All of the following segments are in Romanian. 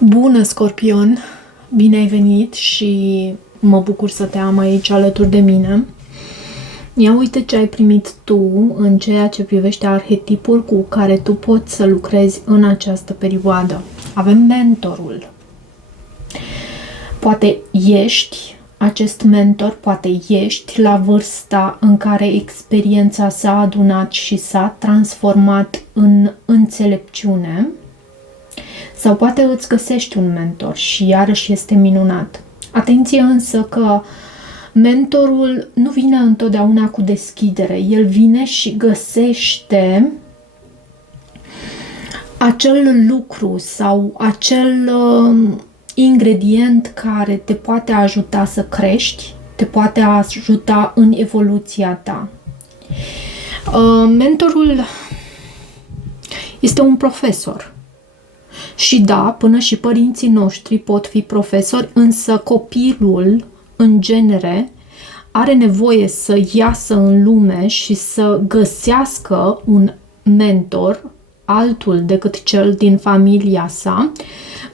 Bună, Scorpion! Bine ai venit și mă bucur să te am aici alături de mine. Ia uite ce ai primit tu în ceea ce privește arhetipul cu care tu poți să lucrezi în această perioadă. Avem mentorul. Poate ești acest mentor, poate ești la vârsta în care experiența s-a adunat și s-a transformat în înțelepciune. Sau poate îți găsești un mentor și iarăși este minunat. Atenție însă că mentorul nu vine întotdeauna cu deschidere. El vine și găsește acel lucru sau acel ingredient care te poate ajuta să crești, te poate ajuta în evoluția ta. Mentorul este un profesor. Și da, până și părinții noștri pot fi profesori, însă copilul, în genere, are nevoie să iasă în lume și să găsească un mentor, altul decât cel din familia sa,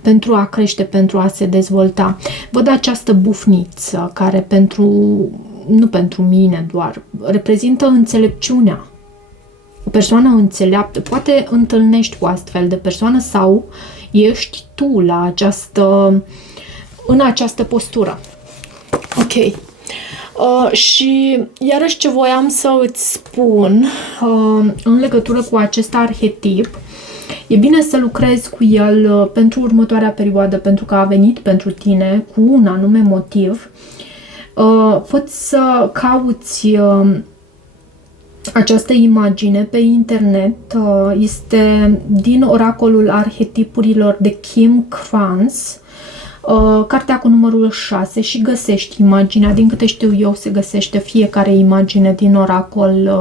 pentru a crește, pentru a se dezvolta. Văd această bufniță care nu pentru mine doar, reprezintă înțelepciunea. O persoană înțeleaptă, poate întâlnești cu astfel de persoană sau ești tu în această postură. Ok. Și iarăși ce voiam să îți spun în legătură cu acest arhetip, e bine să lucrezi cu el pentru următoarea perioadă, pentru că a venit pentru tine cu un anume motiv. Poți să cauți această imagine pe internet, este din oracolul arhetipurilor de Kim Krans, cartea cu numărul 6, și găsești imaginea. Din câte știu eu, se găsește fiecare imagine din oracol,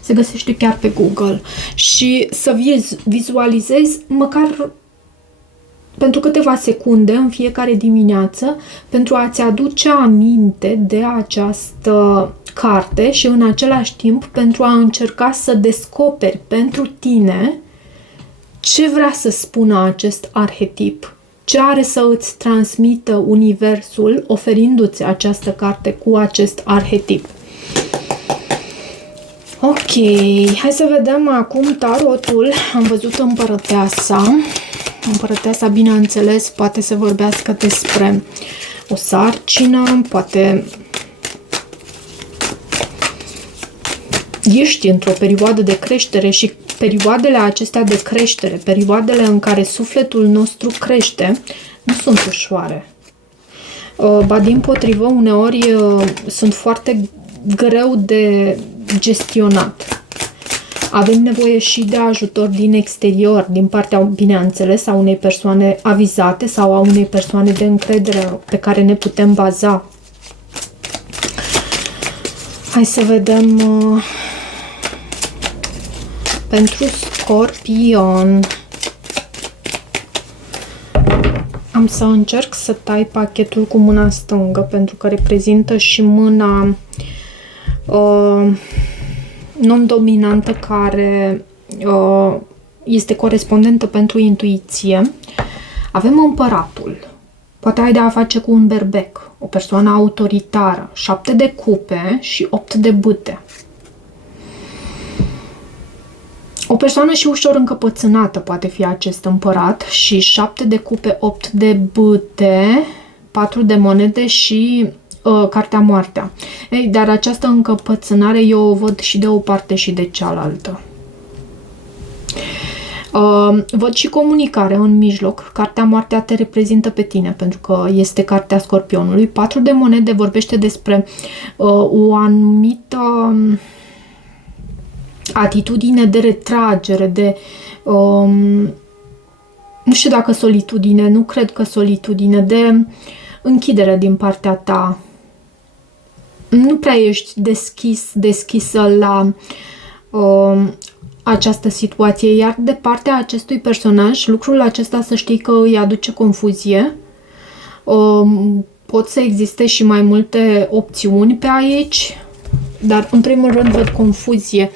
se găsește chiar pe Google. Și să vizualizezi măcar pentru câteva secunde în fiecare dimineață, pentru a-ți aduce aminte de această carte și în același timp pentru a încerca să descoperi pentru tine ce vrea să spună acest arhetip, ce are să îți transmită universul oferindu-ți această carte cu acest arhetip. Ok, hai să vedem acum tarotul. Am văzut împărăteasa. Împărăteasa, bineînțeles, poate să vorbească despre o sarcină, poate ești într-o perioadă de creștere și perioadele acestea de creștere, perioadele în care sufletul nostru crește, nu sunt ușoare. Ba dimpotrivă, uneori sunt foarte greu de gestionat. Avem nevoie și de ajutor din exterior, din partea, bineînțeles, a unei persoane avizate sau a unei persoane de încredere pe care ne putem baza. Hai să vedem pentru Scorpion. Am să încerc să tai pachetul cu mâna stângă, pentru că reprezintă și mâna non-dominantă, care este corespondentă pentru intuiție. Avem împăratul. Poate ai de a face cu un berbec, o persoană autoritară, 7 de cupe și 8 de bâte. O persoană și ușor încăpățânată poate fi acest împărat și 7 de cupe, 8 de bâte, 4 de monede și cartea moartea. Ei, dar această încăpățânare eu o văd și de o parte și de cealaltă. Văd și comunicare în mijloc. Cartea moartea te reprezintă pe tine, pentru că este cartea Scorpionului. 4 de monede vorbește despre o anumită atitudine de retragere, de nu știu dacă solitudine, nu cred că solitudine, de închidere din partea ta. Nu prea ești deschisă la această situație, iar de partea acestui personaj, lucrul acesta să știi că îi aduce confuzie. Pot să existe și mai multe opțiuni pe aici, dar în primul rând văd confuzie.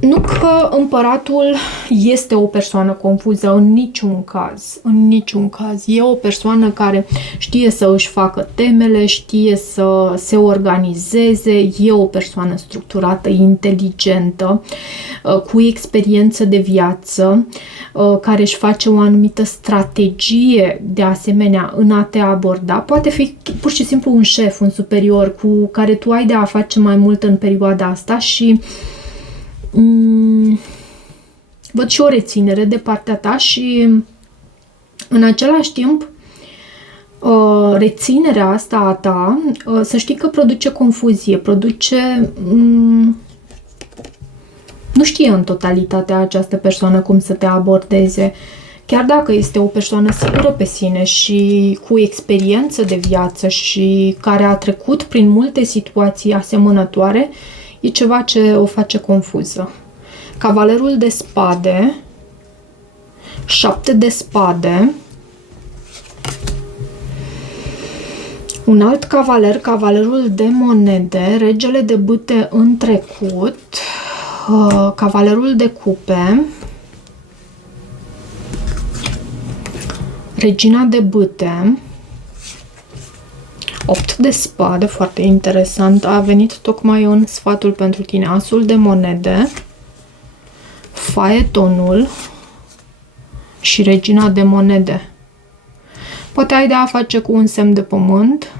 Nu că împăratul este o persoană confuză, în niciun caz. În niciun caz. E o persoană care știe să își facă temele, știe să se organizeze, e o persoană structurată, inteligentă, cu experiență de viață, care își face o anumită strategie de asemenea în a te aborda. Poate fi pur și simplu un șef, un superior cu care tu ai de a face mai mult în perioada asta și văd și o reținere de partea ta și în același timp reținerea asta a ta, să știi că produce confuzie, produce nu știe în totalitate această persoană cum să te abordeze. Chiar dacă este o persoană sigură pe sine și cu experiență de viață și care a trecut prin multe situații asemănătoare, e ceva ce o face confuză. Cavalerul de spade, 7 de spade, un alt cavaler, cavalerul de monede, regele de bâte în trecut, cavalerul de cupe, regina de bâte, 8 de spade, foarte interesant, a venit tocmai în sfatul pentru tine, asul de monede, faetonul și regina de monede. Poate ai de a face cu un semn de pământ,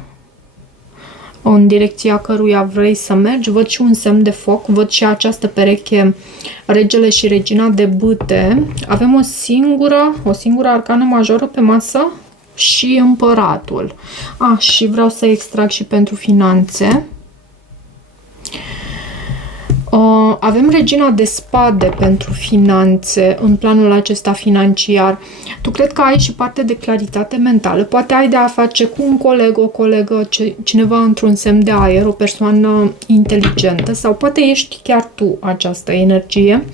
în direcția căruia vrei să mergi. Văd și un semn de foc, văd și această pereche, regele și regina de bâte. Avem o singură arcană majoră pe masă și împăratul. Și vreau să extrag și pentru finanțe. Avem regina de spade pentru finanțe în planul acesta financiar. Tu cred că ai și parte de claritate mentală. Poate ai de a face cu un coleg, o colegă, cineva într-un semn de aer, o persoană inteligentă, sau poate ești chiar tu această energie,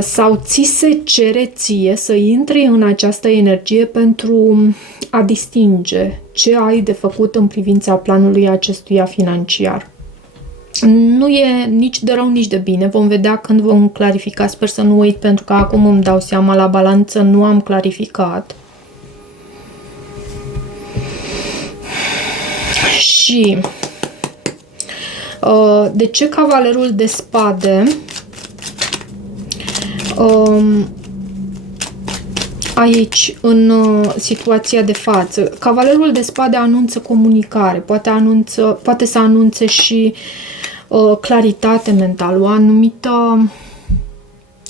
sau ți se cere ție să intri în această energie pentru a distinge ce ai de făcut în privința planului acestuia financiar. Nu e nici de rău, nici de bine. Vom vedea când vom clarifica. Sper să nu uit, pentru că acum îmi dau seama, la balanță nu am clarificat. Și de ce cavalerul de spade aici, în situația de față? Cavalerul de spade anunță comunicare, poate să anunțe și claritate mentală, o anumită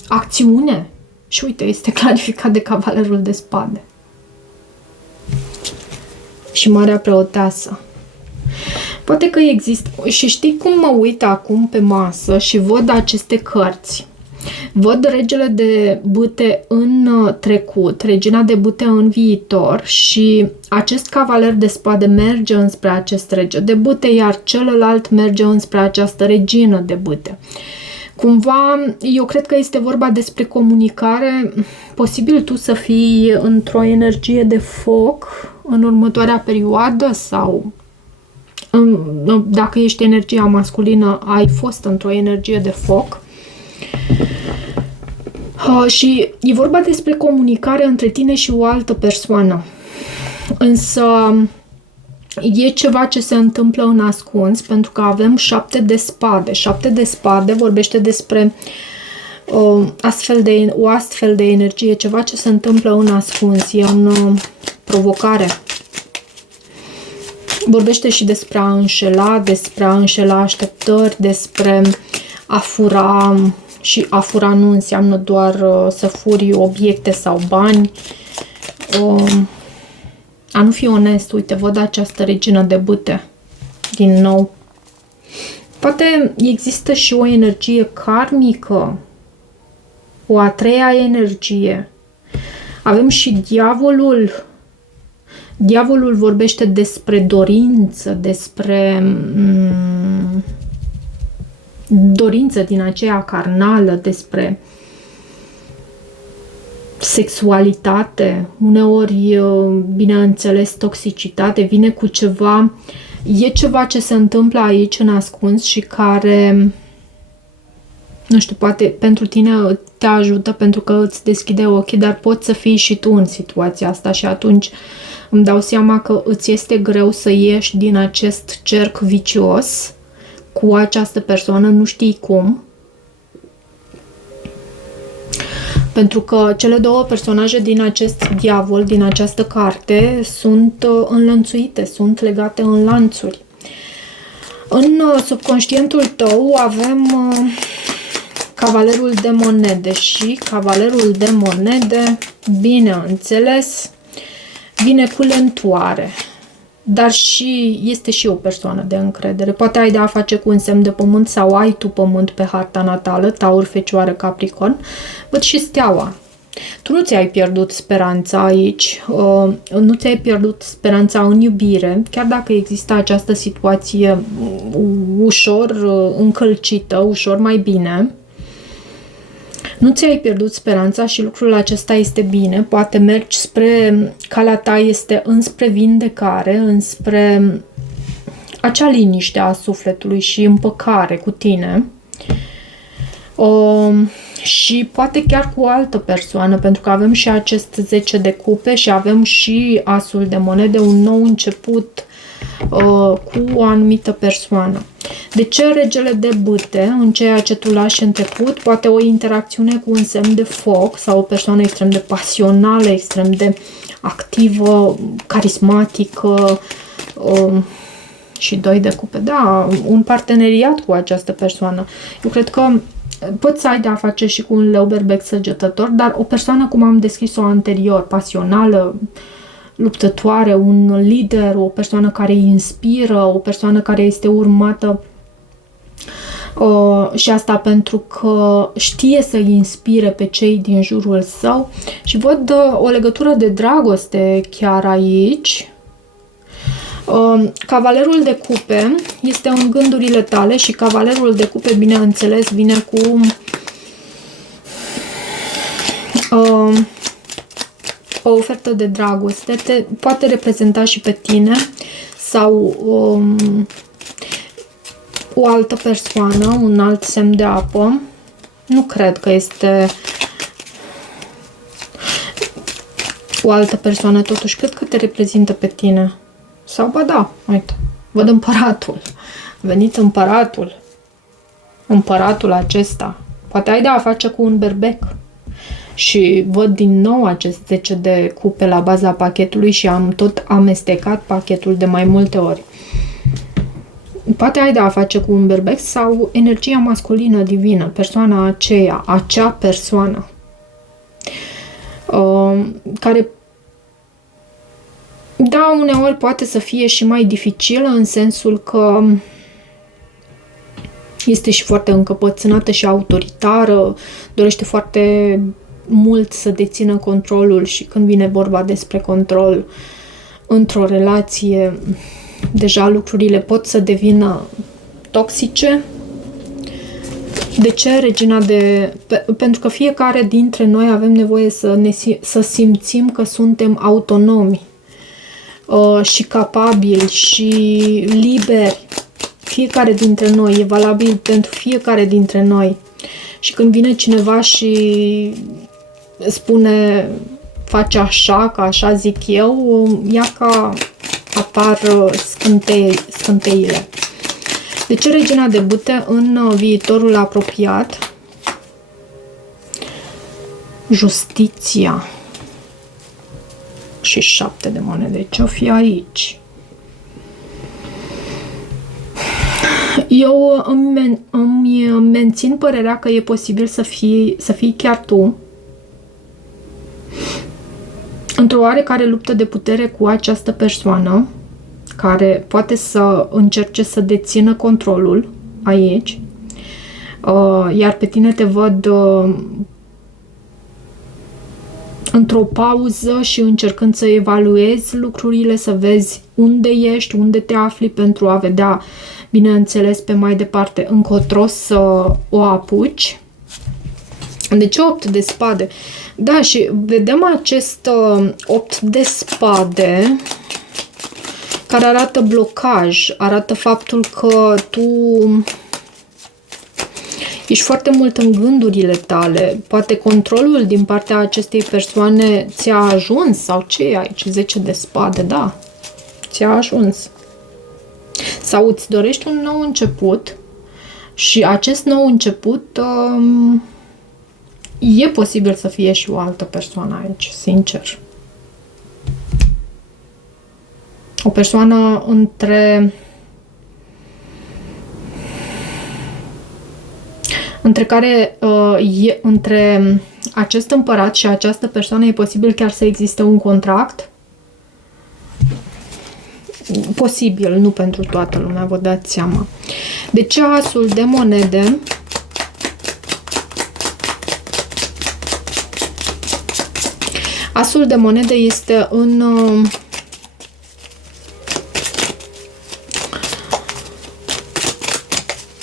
acțiune. Și uite, este clarificat de cavalerul de spade. Și Marea Preoteasă. Poate că există... Și știi cum mă uit acum pe masă și văd aceste cărți? Văd regele de bâte în trecut, regina de bâte în viitor și acest cavaler de spade merge înspre acest rege de bâte, iar celălalt merge înspre această regină de bâte. Cumva, eu cred că este vorba despre comunicare. Posibil tu să fii într-o energie de foc în următoarea perioadă sau dacă ești energia masculină, ai fost într-o energie de foc. Și e vorba despre comunicare între tine și o altă persoană. Însă e ceva ce se întâmplă în ascuns, pentru că avem 7 de spade. 7 de spade vorbește despre o astfel de energie, ceva ce se întâmplă în ascuns, e în provocare. Vorbește și despre a înșela așteptări, despre a fura. Și a fura nu înseamnă doar să furi obiecte sau bani. A nu fi onest. Uite, văd această regină de bâte. Din nou. Poate există și o energie karmică. O a treia energie. Avem și diavolul. Diavolul vorbește despre dorință, despre... dorință din aceea carnală, despre sexualitate, uneori, bineînțeles, toxicitate, vine cu ceva, e ceva ce se întâmplă aici în ascuns și care Nu știu, poate pentru tine te ajută pentru că îți deschide ochii, dar poți să fii și tu în situația asta și atunci îmi dau seama că îți este greu să ieși din acest cerc vicios cu această persoană, nu știi cum. Pentru că cele două personaje din acest diavol, din această carte, sunt înlănțuite, sunt legate în lanțuri. În subconștientul tău avem cavalerul de monede și cavalerul de monede, bineînțeles, vine cu lentoare, dar și este și o persoană de încredere. Poate ai de a face cu un semn de pământ sau ai tu pământ pe harta natală, Taur, Fecioară, Capricorn, văd și steaua. Tu nu ți-ai pierdut speranța aici, nu ți-ai pierdut speranța în iubire, chiar dacă există această situație ușor încălcită, ușor mai bine. Nu ți-ai pierdut speranța și lucrul acesta este bine. Poate mergi spre, calea ta este înspre vindecare, înspre acea liniște a sufletului și împăcare cu tine. Și poate chiar cu o altă persoană, pentru că avem și acest 10 de cupe și avem și asul de monede, un nou început cu o anumită persoană. De ce regele de bâte, în ceea ce tu lași în trecut, poate o interacțiune cu un semn de foc sau o persoană extrem de pasională, extrem de activă, carismatică și 2 de cupe. Da, un parteneriat cu această persoană. Eu cred că poți să ai de a face și cu un leu berbec săgetător, dar o persoană, cum am descris-o anterior, pasională, luptătoare, un lider, o persoană care inspiră, o persoană care este urmată și asta pentru că știe să inspire pe cei din jurul său și văd o legătură de dragoste chiar aici. Cavalerul de cupe este în gândurile tale și cavalerul de cupe, bineînțeles, vine cu o ofertă de dragoste, te poate reprezenta și pe tine sau o altă persoană, un alt semn de apă. Nu cred că este o altă persoană, totuși cred că te reprezintă pe tine. Sau, ba da, uite, văd împăratul. A venit împăratul. Împăratul acesta. Poate ai de a face cu un berbec. Și văd din nou acest 10 de cupe la baza pachetului și am tot amestecat pachetul de mai multe ori. Poate ai de a face cu un berbec sau energia masculină divină, persoana aceea, acea persoană care, da, uneori poate să fie și mai dificilă în sensul că este și foarte încăpățânată și autoritară, dorește foarte mult să dețină controlul și când vine vorba despre control într-o relație, deja lucrurile pot să devină toxice. De ce, regina de... Pentru că fiecare dintre noi avem nevoie să simțim că suntem autonomi și capabili și liberi. Fiecare dintre noi e valabil pentru fiecare dintre noi. Și când vine cineva și spune face așa, că așa zic eu, ia ca apar scânteile. De ce regina de bâte în viitorul apropiat? Justiția și 7 de monede. Ce-o fi aici? Eu îmi mențin părerea că e posibil să fii chiar tu într-o oarecare luptă de putere cu această persoană care poate să încerce să dețină controlul aici, iar pe tine te văd într-o pauză și încercând să evaluezi lucrurile, să vezi unde ești, unde te afli pentru a vedea, bineînțeles, pe mai departe încotro să o apuci. Deci 8 de spade. Da, și vedem acest 8 de spade care arată blocaj, arată faptul că tu Ești foarte mult în gândurile tale. Poate controlul din partea acestei persoane ți-a ajuns sau ce e aici? 10 de spade, da. Ți-a ajuns. Sau îți dorești un nou început și acest nou început e posibil să fie și o altă persoană aici, sincer. O persoană între între acest împărat și această persoană e posibil chiar să existe un contract. Posibil, nu pentru toată lumea, vă dați seama. De ce asul de monede? Asul de monede este în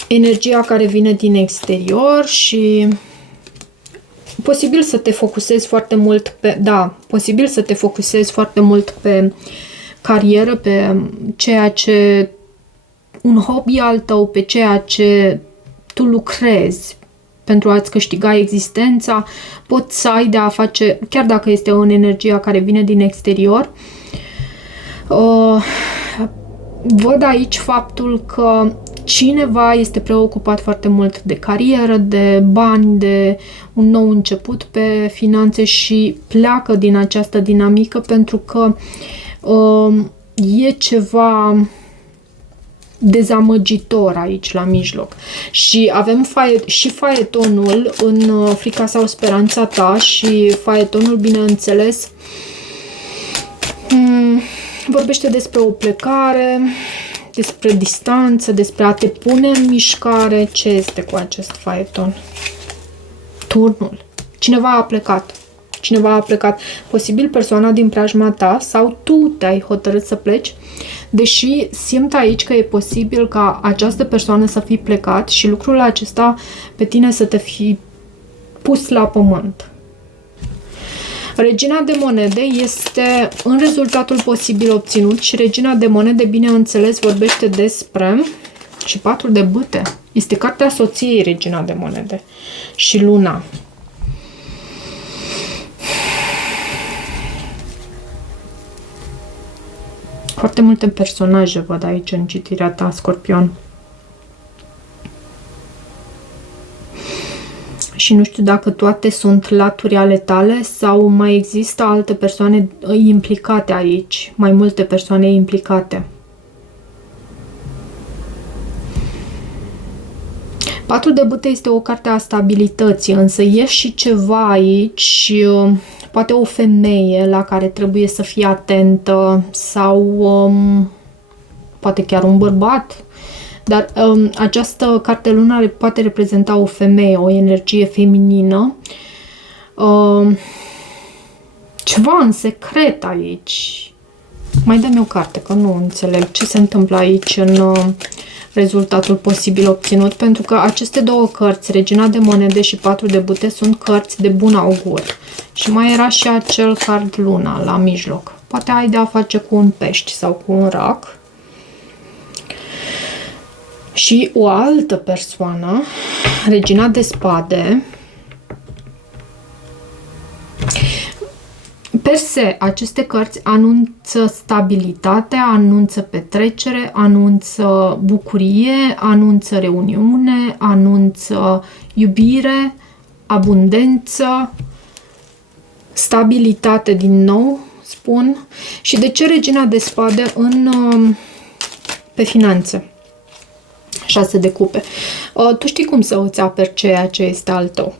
energia care vine din exterior și posibil să te focusezi foarte mult pe, da, posibil să te focusezi foarte mult pe carieră, pe ceea ce un hobby al tău, pe ceea ce tu lucrezi pentru a-ți câștiga existența, poți să ai de a face, chiar dacă este o energie care vine din exterior. Văd aici faptul că cineva este preocupat foarte mult de carieră, de bani, de un nou început pe finanțe și pleacă din această dinamică pentru că e ceva dezamăgitor aici la mijloc. Și avem și faetonul în Frica sau speranța ta și faetonul, bineînțeles, vorbește despre o plecare, despre distanță, despre a te pune în mișcare. Ce este cu acest faeton? Turnul. Cineva a plecat. Cineva a plecat. Posibil persoana din preajma ta sau tu te-ai hotărât să pleci, deși simt aici că e posibil ca această persoană să fi plecat și lucrul acesta pe tine să te fi pus la pământ. Regina de monede este în rezultatul posibil obținut și regina de monede, bineînțeles, vorbește despre și 4 de bâte. Este cartea soției, regina de monede și luna. Foarte multe personaje văd aici în citirea ta, Scorpion. Și nu știu dacă toate sunt laturi ale tale sau mai există alte persoane implicate aici, mai multe persoane implicate. 4 de bâte este o carte a stabilității, însă e și ceva aici, poate o femeie la care trebuie să fii atentă sau poate chiar un bărbat. Dar această carte lunară poate reprezenta o femeie, o energie feminină. Ceva în secret aici. Mai dă-mi o carte, că nu înțeleg ce se întâmplă aici în rezultatul posibil obținut, pentru că aceste două cărți, Regina de monede și 4 de bâte, sunt cărți de bun augur. Și mai era și acel card luna la mijloc. Poate ai de a face cu un pești sau cu un rac. Și o altă persoană, Regina de spade. Per se, aceste cărți anunță stabilitate, anunță petrecere, anunță bucurie, anunță reuniune, anunță iubire, abundență, stabilitate din nou, spun. Și de ce Regina de spade pe finanțe? 6 de cupe. Tu știi cum să îți aperi ceea ce este al tău.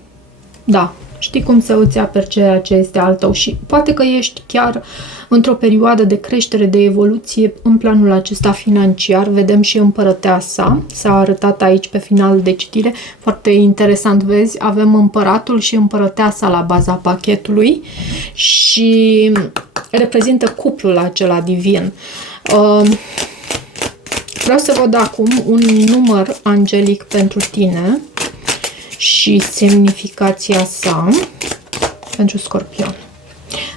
Da, știi cum să îți aperi ceea ce este al tău și poate că ești chiar într-o perioadă de creștere, de evoluție în planul acesta financiar. Vedem și împărăteasa, s-a arătat aici pe final de citire. Foarte interesant, vezi, avem împăratul și împărăteasa la baza pachetului și reprezintă cuplul acela divin. Vreau să văd acum un număr angelic pentru tine și semnificația sa pentru Scorpion.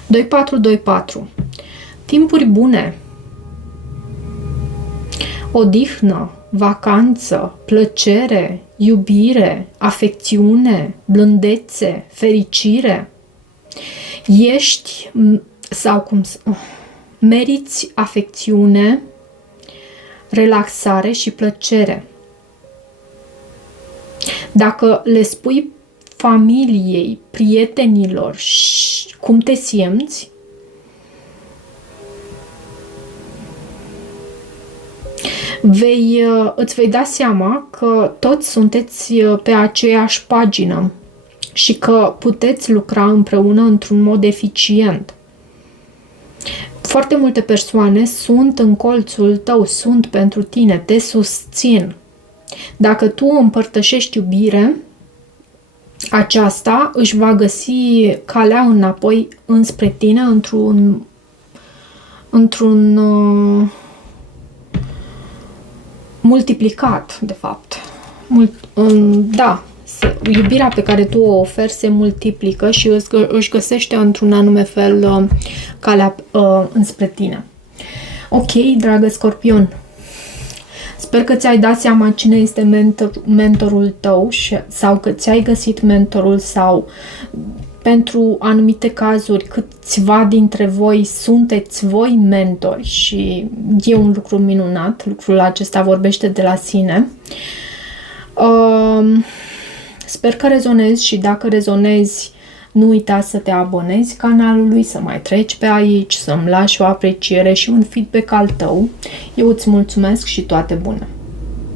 2424. Timpuri bune. odihnă, vacanță, plăcere, iubire, afecțiune, blândețe, fericire. Ești sau meriți afecțiune, relaxare și plăcere. Dacă le spui familiei, prietenilor cum te simți, îți vei da seama că toți sunteți pe aceeași pagină și că puteți lucra împreună într-un mod eficient. Foarte multe persoane sunt în colțul tău, sunt pentru tine, te susțin. Dacă tu împărtășești iubire, aceasta își va găsi calea înapoi înspre tine într-un multiplicat, de fapt. Da, iubirea pe care tu o oferi se multiplică și își găsește într-un anume fel calea înspre tine. Ok, dragă Scorpion, sper că ți-ai dat seama cine este mentorul tău sau că ți-ai găsit mentorul sau pentru anumite cazuri câțiva dintre voi sunteți voi mentori și e un lucru minunat. Lucrul acesta vorbește de la sine. Sper că rezonezi și dacă rezonezi, nu uita să te abonezi canalului, să mai treci pe aici, să-mi lași o apreciere și un feedback al tău. Eu îți mulțumesc și toate bune!